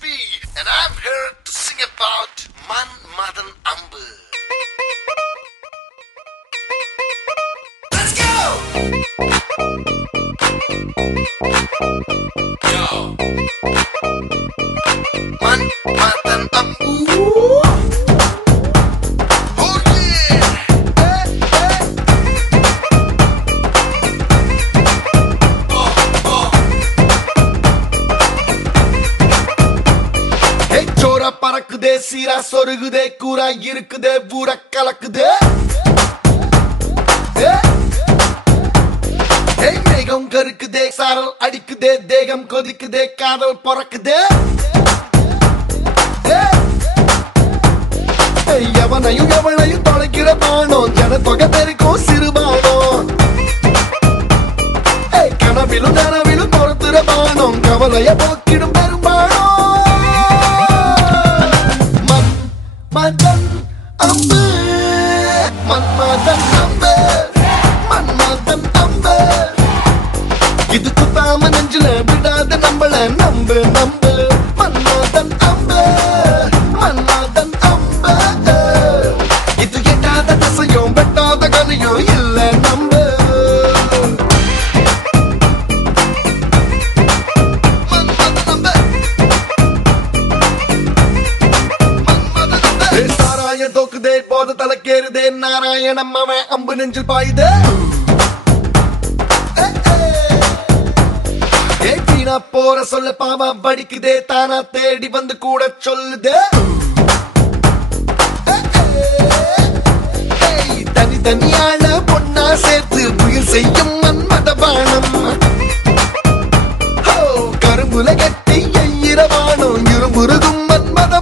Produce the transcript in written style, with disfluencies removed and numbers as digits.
SB, and I'm here to sing about Manmadan Ambu. Let's go! Yo! Manmadan Ambu. Oh yeah! Hey, chora parakde, sira sorgude, kura irkude, vura kalakde. Hey, megam karkude, saral adikude, degam kodikude, kadal porakde. Hey, yavanayu tolakira baano, jana toga periko sirubaano. Hey, kanavilu nanavilu toratura baano, kavalaya pokidum perubaano. Manmadan Ambu, Manmadan Ambu, Manmadan Ambu. Idu kuthama nenjula vidada nambala nambu nambu. Manmadan Ambu, Manmadan Ambu. Idu yettada dasayum bettada ganiyum illa nambu. தோக்குதே போத தலைக்கேறுதே நாராயணம் அவன் அம்பு நெஞ்சில் பாயுதே. வீணா போற சொல்ல பாவா படிக்குதே தானா தேடி வந்து கூட சொல்லுதே. தனி தனியான பொண்ணா சேர்த்து புயல் செய்யும் மன்மத பானம். கரும்புல கட்டி இரவானம் இருமுருகும் மன்மத